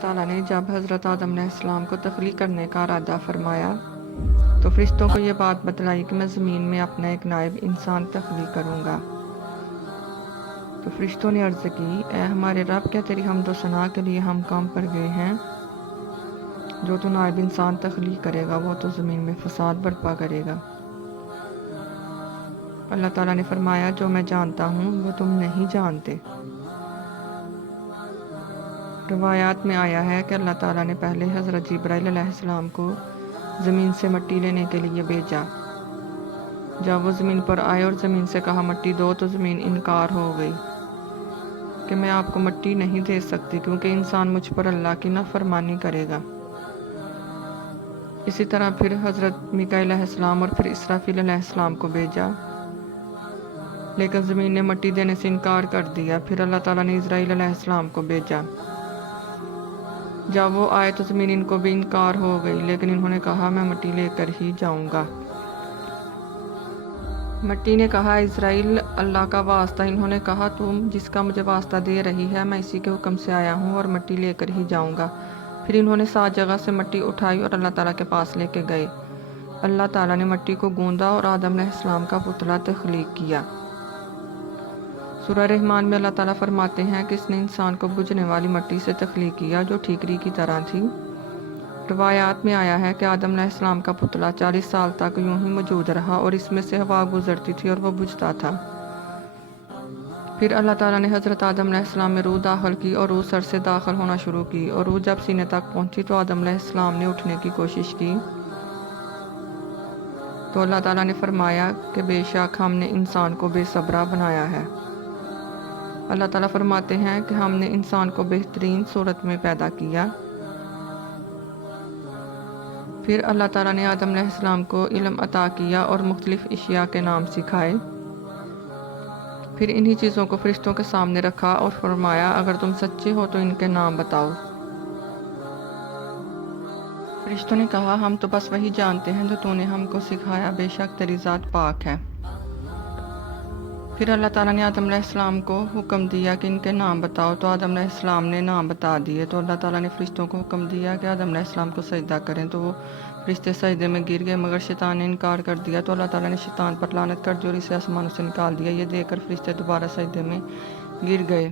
تعالیٰ نے جب حضرت آدم علیہ السلام کو تخلیق کرنے کا ارادہ فرمایا تو فرشتوں کو یہ بات بتلائی کہ میں زمین میں اپنا ایک نائب انسان تخلیق کروں گا۔ تو فرشتوں نے عرض کی، اے ہمارے رب، کیا تیری حمد و ثنا کے لیے ہم کام پر گئے ہیں؟ جو تو نائب انسان تخلیق کرے گا وہ تو زمین میں فساد برپا کرے گا۔ اللہ تعالیٰ نے فرمایا، جو میں جانتا ہوں وہ تم نہیں جانتے۔ روایات میں آیا ہے کہ اللہ تعالیٰ نے پہلے حضرت جبرائیل علیہ السلام کو زمین سے مٹی لینے کے لیے بھیجا۔ جب وہ زمین پر آئے اور زمین سے کہا مٹی دو، تو زمین انکار ہو گئی کہ میں آپ کو مٹی نہیں دے سکتی، کیونکہ انسان مجھ پر اللہ کی نافرمانی کرے گا۔ اسی طرح پھر حضرت میکائیل علیہ السلام اور پھر اسرافیل علیہ السلام کو بھیجا، لیکن زمین نے مٹی دینے سے انکار کر دیا۔ پھر اللہ تعالیٰ نے اسرائیل علیہ السلام کو بھیجا۔ جب وہ آئے تو زمین ان کو بھی انکار ہو گئی، لیکن انہوں نے کہا میں مٹی لے کر ہی جاؤں گا۔ مٹی نے کہا، اسرائیل، اللہ کا واسطہ۔ انہوں نے کہا، تم جس کا مجھے واسطہ دے رہی ہے، میں اسی کے حکم سے آیا ہوں اور مٹی لے کر ہی جاؤں گا۔ پھر انہوں نے 7 جگہ سے مٹی اٹھائی اور اللہ تعالیٰ کے پاس لے کے گئے۔ اللہ تعالیٰ نے مٹی کو گوندا اور آدم علیہ السلام کا پتلا تخلیق کیا۔ سورہ رحمان میں اللہ تعالیٰ فرماتے ہیں کہ اس نے انسان کو بجھنے والی مٹی سے تخلیق کیا جو ٹھیکری کی طرح تھی۔ روایات میں آیا ہے کہ آدم علیہ السلام کا پتلا 40 سال تک یوں ہی موجود رہا اور اس میں سے ہوا گزرتی تھی اور وہ بجھتا تھا۔ پھر اللہ تعالیٰ نے حضرت آدم علیہ السلام میں روح داخل کی اور روح سر سے داخل ہونا شروع کی، اور روح جب سینے تک پہنچی تو آدم علیہ السلام نے اٹھنے کی کوشش کی۔ تو اللہ تعالیٰ نے فرمایا کہ بے شک ہم نے انسان کو بے صبرا بنایا ہے۔ اللہ تعالیٰ فرماتے ہیں کہ ہم نے انسان کو بہترین صورت میں پیدا کیا۔ پھر اللہ تعالیٰ نے آدم علیہ السلام کو علم عطا کیا اور مختلف اشیاء کے نام سکھائے۔ پھر انہی چیزوں کو فرشتوں کے سامنے رکھا اور فرمایا، اگر تم سچے ہو تو ان کے نام بتاؤ۔ فرشتوں نے کہا، ہم تو بس وہی جانتے ہیں جو تو نے ہم کو سکھایا، بے شک تیری ذات پاک ہے۔ پھر اللہ تعالیٰ نے آدم علیہ السلام کو حکم دیا کہ ان کے نام بتاؤ، تو آدم علیہ السلام نے نام بتا دیے۔ تو اللہ تعالیٰ نے فرشتوں کو حکم دیا کہ آدم علیہ السلام کو سجدہ کریں، تو وہ فرشتے سجدے میں گر گئے، مگر شیطان نے انکار کر دیا۔ تو اللہ تعالیٰ نے شیطان پر لعنت کر دی اور اسے آسمانوں سے نکال دیا۔ یہ دیکھ کر فرشتے دوبارہ سجدے میں گر گئے۔